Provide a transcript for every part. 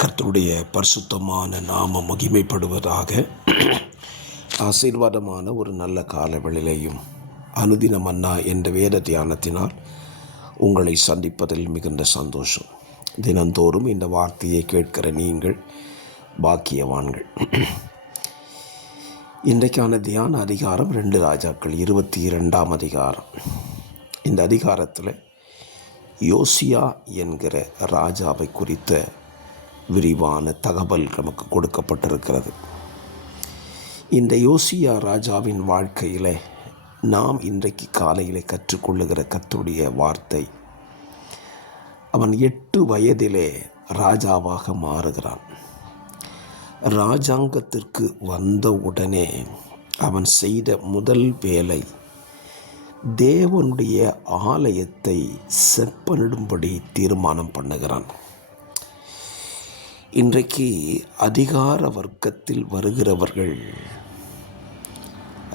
கர்த்தருடைய பரிசுத்தமான நாமம் மகிமைப்படுவதாக. ஆசீர்வாதமான ஒரு நல்ல காலவெளியிலையும் அனுதின மன்னா என்ற வேத தியானத்தினால் உங்களை சந்திப்பதில் மிகுந்த சந்தோஷம். தினந்தோறும் இந்த வார்த்தையை கேட்கிற நீங்கள் பாக்கியவான்கள். இன்றைக்கான தியான அதிகாரம் 2 ராஜாக்கள் 22ஆம் அதிகாரம். இந்த அதிகாரத்தில் யோசியா என்கிற ராஜாவை குறித்த விரிவான தகவல் நமக்கு கொடுக்கப்பட்டிருக்கிறது. இந்த யோசியா ராஜாவின் வாழ்க்கையில் நாம் இன்றைக்கு காலையில் கற்றுக்கொள்ளுகிற கர்த்தருடைய வார்த்தை, அவன் 8 வயதிலே ராஜாவாக மாறுகிறான். ராஜாங்கத்திற்கு வந்தவுடனே அவன் செய்த முதல் வேலை தேவனுடைய ஆலயத்தை செப்பனிடும்படி தீர்மானம் பண்ணுகிறான். இன்றைக்கு அதிகார வர்க்கத்தில் வருகிறவர்கள்,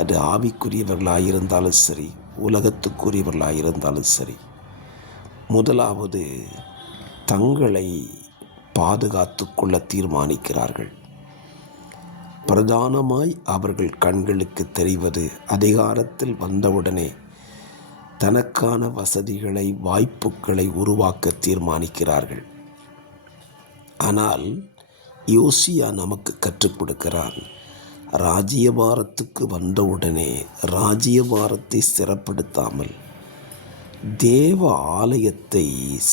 அது ஆவிக்குரியவர்களாயிருந்தாலும் சரி, உலகத்துக்குரியவர்களாயிருந்தாலும் சரி, முதலாவது தங்களை பாதுகாத்து கொள்ள தீர்மானிக்கிறார்கள். பிரதானமாய் அவர்கள் கண்களுக்கு தெரிவது, அதிகாரத்தில் வந்தவுடனே தனக்கான வசதிகளை, வாய்ப்புகளை உருவாக்க தீர்மானிக்கிறார்கள். ஆனால் யோசியா நமக்கு கற்றுக் கொடுக்கிறான், ராஜ்யபாரத்துக்கு வந்தவுடனே ராஜ்யபாரத்தை ஸ்திரப்படுத்தாமல் தேவ ஆலயத்தை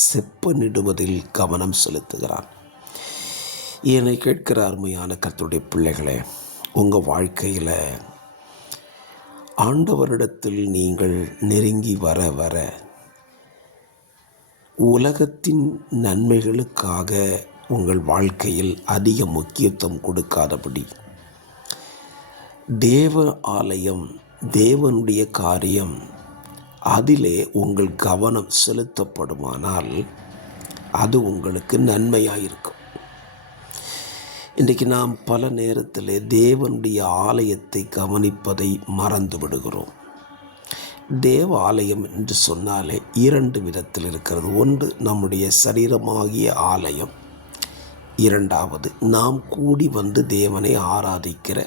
செப்பனிடுவதில் கவனம் செலுத்துகிறான். என்னை கேட்கிற அருமையான கர்த்தருடைய பிள்ளைகளே, உங்கள் வாழ்க்கையில் ஆண்டவரிடத்தில் நீங்கள் நெருங்கி வர வர உலகத்தின் நன்மைகளுக்காக உங்கள் வாழ்க்கையில் அதிக முக்கியத்துவம் கொடுக்காதபடி தேவ ஆலயம், தேவனுடைய காரியம், அதிலே உங்கள் கவனம் செலுத்தப்படுமானால் அது உங்களுக்கு நன்மையாயிருக்கும். இன்றைக்கு நாம் பல நேரத்தில் தேவனுடைய ஆலயத்தை கவனிப்பதை மறந்து விடுகிறோம். தேவ ஆலயம் என்று சொன்னாலே 2 விதத்தில் இருக்கிறது. ஒன்று நம்முடைய சரீரமாகிய ஆலயம், இரண்டாவது நாம் கூடி வந்து தேவனை ஆராதிக்கிற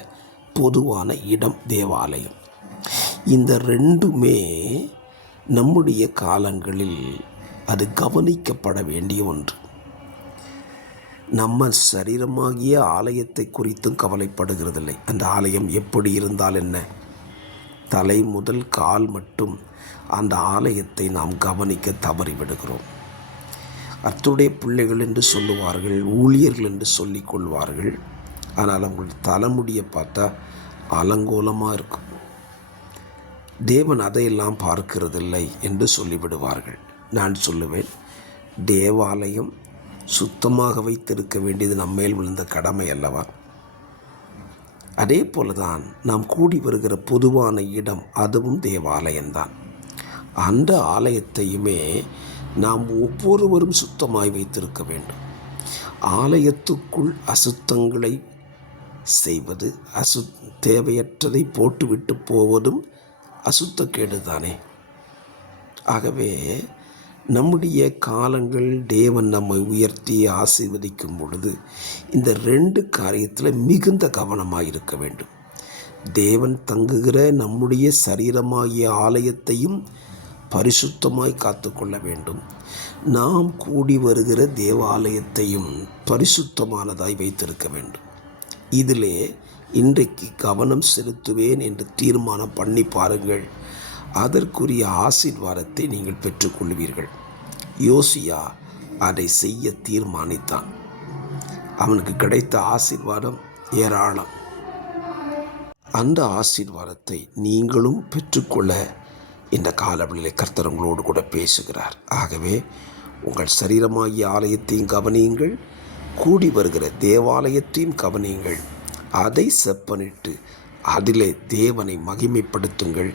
பொதுவான இடம் தேவாலயம். இந்த ரெண்டுமே நம்முடைய காலங்களில் அது கவனிக்கப்பட வேண்டிய ஒன்று. நம்ம சரீரமாகிய ஆலயத்தை குறித்தும் கவலைப்படுகிறதில்லை. அந்த ஆலயம் எப்படி இருந்தால் என்ன, தலை முதல் கால் மட்டும் அந்த ஆலயத்தை நாம் கவனிக்க தவறிவிடுகிறோம். கர்த்தருடைய பிள்ளைகள் என்று சொல்லுவார்கள், ஊழியர்கள் என்று சொல்லிக் கொள்வார்கள். ஆனால் அவங்களுடைய தலைமுடியை பார்த்தா அலங்கோலமாக இருக்கும். தேவன் அதையெல்லாம் பார்க்கிறதில்லை என்று சொல்லிவிடுவார்கள். நான் சொல்லுவேன், தேவாலயம் சுத்தமாக வைத்திருக்க வேண்டியது நம்மேல் விழுந்த கடமை அல்லவா? அதே போல தான் நாம் கூடி வருகிற பொதுவான இடம், அதுவும் தேவாலயம்தான். அந்த ஆலயத்தையுமே நாம் ஒவ்வொருவரும் சுத்தமாய் வைத்திருக்க வேண்டும். ஆலயத்துக்குள் அசுத்தங்களை செய்வது, தேவையற்றதை போட்டுவிட்டு போவதும் அசுத்தக்கேடு தானே. ஆகவே நம்முடைய காலங்கள் தேவன் நம்மை உயர்த்தி ஆசீர்வதிக்கும் பொழுது இந்த 2 காரியத்தில் மிகுந்த கவனமாக இருக்க வேண்டும். தேவன் தங்குகிற நம்முடைய சரீரமாகிய ஆலயத்தையும் பரிசுத்தமாய் காத்து கொள்ள வேண்டும். நாம் கூடி வருகிற தேவாலயத்தையும் பரிசுத்தமானதாய் வைத்திருக்க வேண்டும். இதிலே இன்றைக்கு கவனம் செலுத்துவேன் என்று தீர்மானம் பண்ணி பாருங்கள். அதற்குரிய ஆசீர்வாதத்தை நீங்கள் பெற்றுக்கொள்வீர்கள். யோசியா அதை செய்ய தீர்மானித்தான். அவனுக்கு கிடைத்த ஆசீர்வாதம் ஏராளம். அந்த ஆசீர்வாதத்தை நீங்களும் பெற்றுக்கொள்ள இந்த காலவெளியில் கர்த்தர் உங்களோடு கூட பேசுகிறார். ஆகவே உங்கள் சரீரமாகிய ஆலயத்தையும் கவனியுங்கள், கூடி வருகிற தேவாலயத்தையும் கவனியுங்கள். அதை செப்பனிட்டு அதிலே தேவனை மகிமைப்படுத்துங்கள்.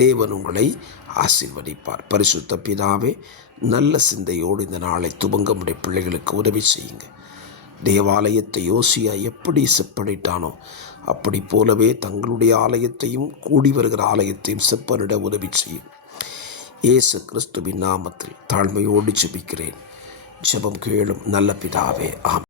தேவன் உங்களை ஆசீர்வதிப்பார். பரிசுத்த பிதாவே, நல்ல சிந்தையோடு இந்த நாளை துவங்கமுடைய பிள்ளைகளுக்கு உதவி செய்யுங்க. தேவாலயத்தை யோசியா எப்படி செப்பனிட்டானோ அப்படி போலவே தங்களுடைய ஆலயத்தையும் கூடி வருகிற ஆலயத்தையும் செப்பனிட உதவி செய்யும். இயேசு கிறிஸ்துவின் நாமத்தில் தாழ்மையோடு ஜெபிக்கிறேன். ஜெபம் கேளும் நல்ல பிதாவே, ஆமென்.